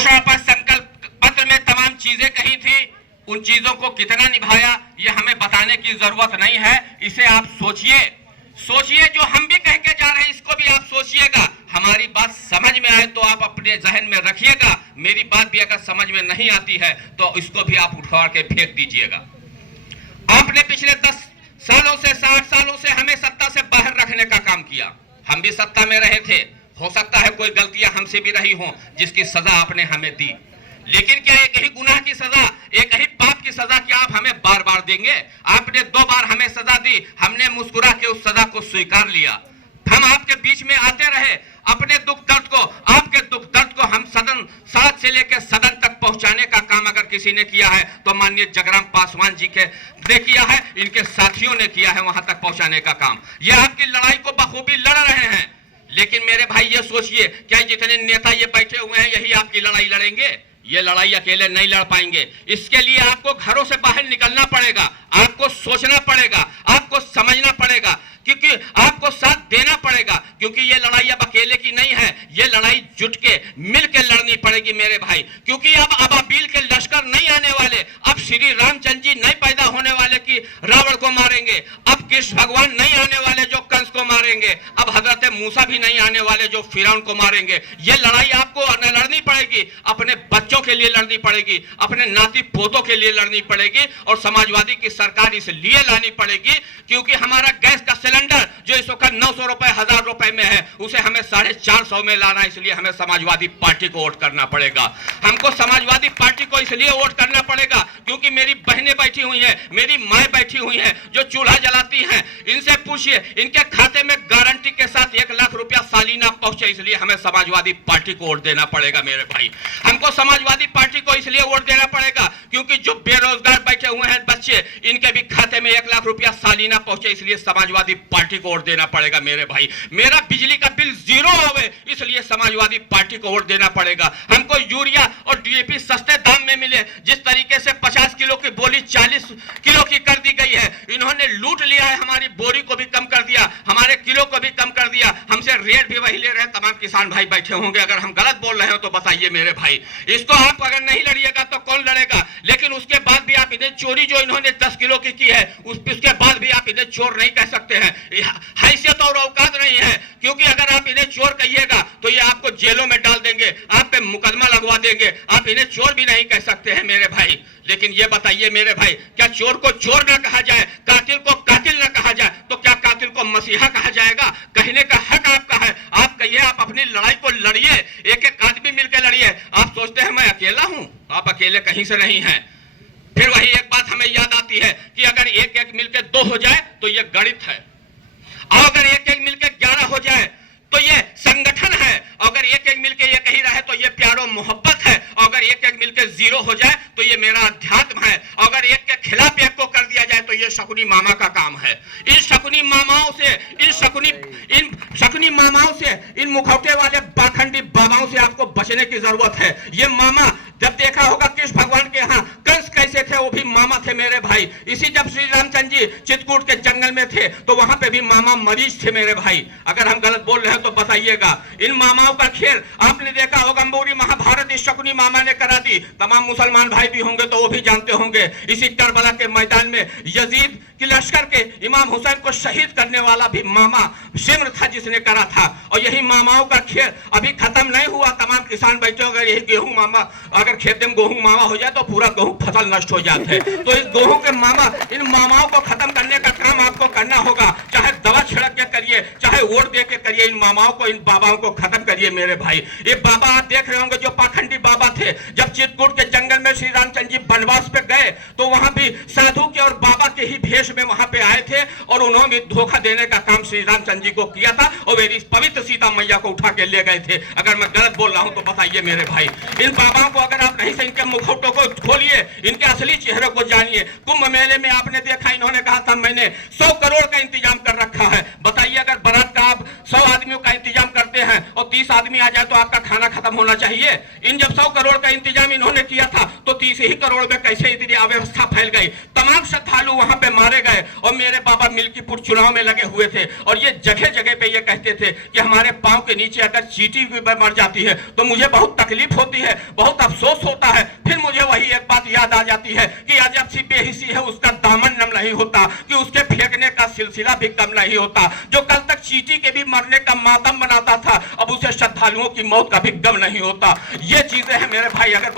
घोषणा पर संकल्प पत्र में तमाम चीजें कही थी, उन चीजों को कितना निभाया ये हमें बताने की जरूरत नहीं है। इसे आप सोचिए, जो हम भी कह के जा रहे हैं इसको भी आप सोचिएगा। हमारी बात समझ में आए तो आप अपने जहन में रखिएगा, मेरी बात भी अगर समझ में नहीं आती है तो इसको भी आप उठा के फेंक दीजिएगा। आपने पिछले 10 सालों से 60 सालों से हमें सत्ता से बाहर रखने का काम किया। हम भी सत्ता में रहे थे, हो सकता है कोई गलतियां हमसे भी रही हों जिसकी सजा आपने हमें दी, लेकिन क्या एक ही गुनाह की सजा, एक ही पाप की सजा क्या आप हमें बार बार देंगे? आपने 2 बार हमें सजा दी, हमने मुस्कुरा के उस सजा को स्वीकार लिया। हम आपके बीच में आते रहे, अपने दुख दर्द को, आपके दुख दर्द को हम सड़क से लेकर सदन तक पहुंचाने का काम अगर किसी ने किया है तो माननीय जगराम पासवान जी ने किया है, इनके साथियों ने किया है वहां तक पहुंचाने का काम। ये आपकी लड़ाई को बखूबी लड़ रहे हैं, लेकिन मेरे भाई ये सोचिए, क्या जितने नेता ये बैठे हुए हैं यही आपकी लड़ाई लड़ेंगे? ये लड़ाई अकेले नहीं लड़ पाएंगे। इसके लिए आपको घरों से बाहर निकलना पड़ेगा, आपको सोचना पड़ेगा, आपको समझना पड़ेगा, क्योंकि आपको साथ देना पड़ेगा, क्योंकि ये लड़ाई अब अकेले की नहीं है, ये लड़ाई जुट के मिल के लड़नी पड़ेगी मेरे भाई। क्योंकि अब अबाबील के लश्कर नहीं आने वाले, अब श्री रामचंद्र जी नहीं पैदा होने वाले कि रावण को मारेंगे, अब कृष्ण भगवान नहीं आने वाले जो कंस को मारेंगे, अब हजरत मूसा भी नहीं आने वाले जो फिरौन को मारेंगे। ये लड़ाई आपको लड़नी पड़ेगी, अपने बच्चों के लिए लड़नी पड़ेगी, अपने नाती पोतों के लिए लड़नी पड़ेगी, और समाजवादी की सरकार इसलिए लानी पड़ेगी क्योंकि हमारा गैस का सिलेंडर जो इस वक्त 900 रुपए 1000 रुपए में है उसे हमें 450 में लाना है। इसलिए हमें समाजवादी पार्टी को वोट करना पड़ेगा। हमको समाजवादी पार्टी को इसलिए वोट करना पड़ेगा क्योंकि मेरी बहनें बैठी हुई हैं, मेरी माए बैठी हुई हैं जो चूल्हा जलाती हैं, इनसे पूछिए, इनके खाते में गारंटी के साथ 1 लाख रुपया सालीना पहुंचे। इसलिए हमें समाजवादी पार्टी को वोट देना पड़ेगा मेरे भाई। हमको समाजवादी पार्टी को इसलिए वोट देना पड़ेगा क्योंकि जो बेरोजगार बैठे हुए हैं बच्चे, इनके भी खाते में 1 लाख रुपया सालीना पहुंचे। इसलिए समाजवादी पार्टी को वोट देना पड़ेगा मेरे भाई। मेरा बिजली का बिल 0 आवे, इसलिए समाजवादी पार्टी को वोट देना पड़ेगा। हमको यूरिया और डीएपी सस्ते दाम में मिले। जिस तरीके से 50 किलो की बोली 40 किलो की कर दी गई है, इन्होंने लूट लिया है। हमारी बोरी को भी कम कर दिया, हमारे किलो को भी कम कर दिया, हमसे रेट भी वही ले रहे हैं। तमाम किसान भाई बैठे होंगे, अगर हम गलत बोल रहे हो तो बताइए मेरे भाई। इसको आप अगर नहीं लड़िएगा तो कौन लड़ेगा? लेकिन उसके बाद भी आप इन्हें चोरी जो इन्होंने 10 किलो की है, उसके बाद भी आप इन्हें चोर नहीं कह सकते हैं। हैसियत और औकात नहीं है, क्योंकि अगर आप इन्हें चोर कहिएगा तो ये आपको जेलों में डाल देंगे, आप पे मुकदमा लगवा देंगे। आप इन्हें चोर भी नहीं कह सकते हैं मेरे भाई। लेकिन ये बताइए मेरे भाई, क्या चोर को चोर ना कहा जाए, कातिल को कातिल ना कहा जाए, तो क्या कातिल को मसीहा कहा जाएगा? कहने का हक आपका है। आप कहिए, आप अपनी लड़ाई को लड़िए, एक एक आदमी मिलकर लड़िए। आप सोचते हैं मैं अकेला हूं, आप अकेले कहीं से नहीं हैं। फिर वही एक बात हमें याद आती है कि अगर एक एक मिलकर 2 हो जाए तो ये गणित है, और अगर एक एक मिलकर 11 हो जाए तो ये संगठन है, अगर एक एक मिलकर एक ही रहे तो ये प्यारो मोहब्बत है, अगर एक एक मिलकर 0 हो जाए तो ये मेरा अध्यात्म है, अगर एक के खिलाफ एक को कर दिया जाए तो ये शकुनी मामा का काम है। इन शकुनी मामाओं से, इन शकुनी मामाओं से, इन मुखौटे वाले पाखंडी बाबाओं से आपको बचने की जरूरत है। ये मामा, जब देखा होगा कृष्ण भगवान के यहाँ कंस कैसे थे, वो भी मामा थे मेरे भाई। इसी जब श्री रामचंद्र जी चित्रकूट के जंगल में थे तो वहां पे भी मामा मरीज थे मेरे भाई। अगर हम गलत बोल रहे हैं तो बताइएगा। इन मामाओं का खेल आपने देखा होगा, पूरी महाभारत इस शकुनी मामा ने करा दी। तमाम मुसलमान भाई भी होंगे तो वो भी जानते होंगे, इसी करबला के मैदान में यजीद की लश्कर के इमाम हुसैन को शहीद करने वाला भी मामा सिमर था जिसने करा था। और यही मामाओं का खेल अभी खत्म नहीं हुआ। तमाम किसान बैठे होंगे, यही गेहूं मामा, अगर खेत में गेहूं मामा हो जाए तो पूरा गेहूं फसल नष्ट हो जाता है। तो इस गेहूं के मामा, इन मामाओं को खत्म करने का काम आपको करना होगा। चाहे दवा छिड़क के करिए, चाहे वोट दे के करिए, इन मामाओं को, इन बाबाओं को खत्म करिए मेरे भाई। ये बाबा आप देख रहे होंगे जो पाखंडी बाबा थे, जब चित्रकूट के जंगल में श्री रामचंद्र जी वनवास पे गए तो वहां भी साधु के और बाबा के ही भेष में वहां पे आए थे, और उन्होंने धोखा देने का काम श्री रामचंद्र जी को किया था, और मेरी पवित्र सीता मैया को उठा के ले गए थे। अगर मैं गलत बोल रहा हूं तो बताइए मेरे भाई। इन बाबाओं को अगर आप नहीं से इनके मुखौटों को खोलिए, इनके असली चेहरे को जानिए। कुंभ मेले में आपने देखा, इन्होंने कहा था मैंने 100 करोड़ का इंतजाम कर रखा है। बताइए, अगर बारात का आप 100 आदमियों का इंतजाम कर करते हैं और 30 आदमी आ जाए तो आपका खाना खत्म होना चाहिए। इन जब 100 करोड़ का इंतजाम इन्होंने किया था तो 30 ही करोड़ में कैसे इतनी अव्यवस्था फैल गई। तमाम श्रद्धालु वहां पे मारे गए और मेरे बाबा मिल्कीपुर चुनाव में लगे हुए थे और ये जगह जगह पे ये कहते थे कि हमारे पांव के नीचे अगर चींटी भी मर जाती है तो मुझे बहुत तकलीफ होती है, बहुत अफसोस होता है। फिर मुझे वही एक बात याद आ जाती है कि अजब सी बेहिसी है, उसका दामन नम नहीं होता कि उसके फेंकने का सिलसिला भी कम नहीं होता। जो कल तक चींटी के भी मरने का मातम बनाता था अब उसे श्रद्धालुओं की मौत का भी गम नहीं होता। ये चीजें हैं मेरे भाई। अगर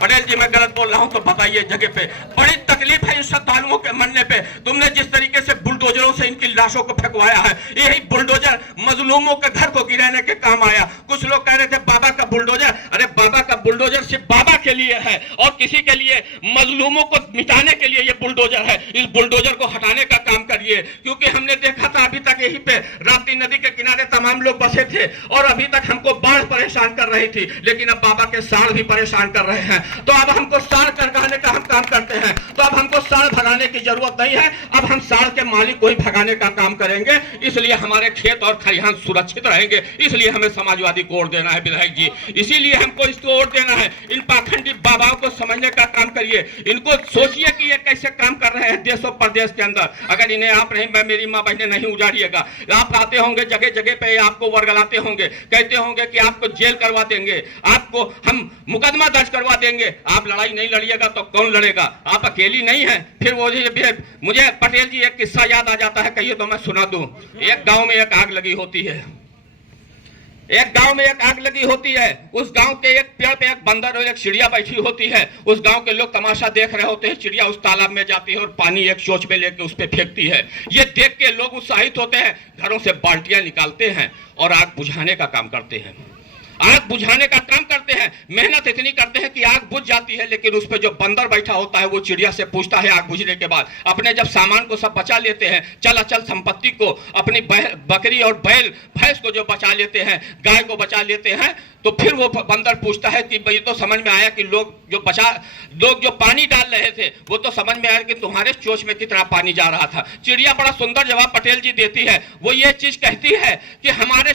पटेल जी मैं गलत बोल रहा हूं तो बताइए। जगह पे बड़ी तकलीफ है इन श्रद्धालुओं के मरने पे। तुमने जिस तरीके से बुलडोजरों से इनकी लाशों को फेंकवाया है, यही बुलडोजर मजलूमों के घर को गिराने के काम आया। कुछ लोग कह रहे थे बाबा का बुलडोजर, अरे बाबा का बुलडोजर सिर्फ बाबा के लिए है और किसी के लिए, मजलूमों को मिटाने के लिए ये बुलडोजर है। इस बुलडोजर को हटाने का काम करिए, क्योंकि हमने देखा था अभी तक यहीं पे राप्ती नदी के किनारे तमाम लोग बसे थे और अभी तक हमको बाढ़ परेशान कर रही थी, लेकिन अब बाबा के सांड भी परेशान कर रहे हैं। तो अब हमको सांड करने का हम काम करते हैं, तो अब हमको सांड भगाने की जरूरत नहीं है। अब हम सांड के मालिक को ही भगाने का काम करेंगे। इसलिए हमारे खेत और खलिहान सुरक्षित रहेंगे, इसलिए हमें समाजवादी को वोट देना है विधायक जी। इसीलिए हमको इसको वोट देना है। इन पाखंडी बाबाओं को समझने का काम करिए, इनको सोचिए कि ये कैसे काम कर रहे हैं देश और प्रदेश के अंदर। अगर इन्हें आप नहीं, मैं मेरी माँ बहनें नहीं उजाड़िएगा। आप आते होंगे जगह जगह पे, आपको वर्गलाते होंगे, कहते होंगे कि आपको जेल करवा देंगे, आपको हम मुकदमा दर्ज करवा देंगे। आप लड़ाई नहीं लड़िएगा तो कौन लड़ेगा? आप अकेली नहीं है। फिर वो मुझे पटेल जी एक किस्सा याद आ जाता है, कहिए तो मैं सुना दूं। एक गांव में एक आग लगी होती है, एक गांव में एक आग लगी होती है। उस गांव के एक पेड़ पे एक बंदर और एक चिड़िया बैठी होती है। उस गांव के लोग तमाशा देख रहे होते हैं। चिड़िया उस तालाब में जाती है और पानी एक चोंच में लेके उस पे फेंकती है। ये देख के लोग उत्साहित होते हैं, घरों से बाल्टियां निकालते हैं और आग बुझाने का काम करते हैं। आग बुझाने का काम करते हैं, मेहनत इतनी करते हैं कि आग बुझ जाती है। लेकिन उस पर जो बंदर बैठा होता है वो चिड़िया से पूछता है आग बुझने के बाद, अपने जब सामान को सब बचा लेते हैं, चल अचल संपत्ति को, अपनी बकरी और बैल भैंस को जो बचा लेते हैं, गाय को बचा लेते हैं, तो फिर वो बंदर पूछता है कि ये तो समझ में आया कि लोग जो पानी डाल रहे थे वो तो समझ में आया कि तुम्हारे चोंच में कितना पानी जा रहा था। चिड़िया बड़ा सुंदर जवाब पटेल जी देती है। वो ये चीज कहती है कि हमारे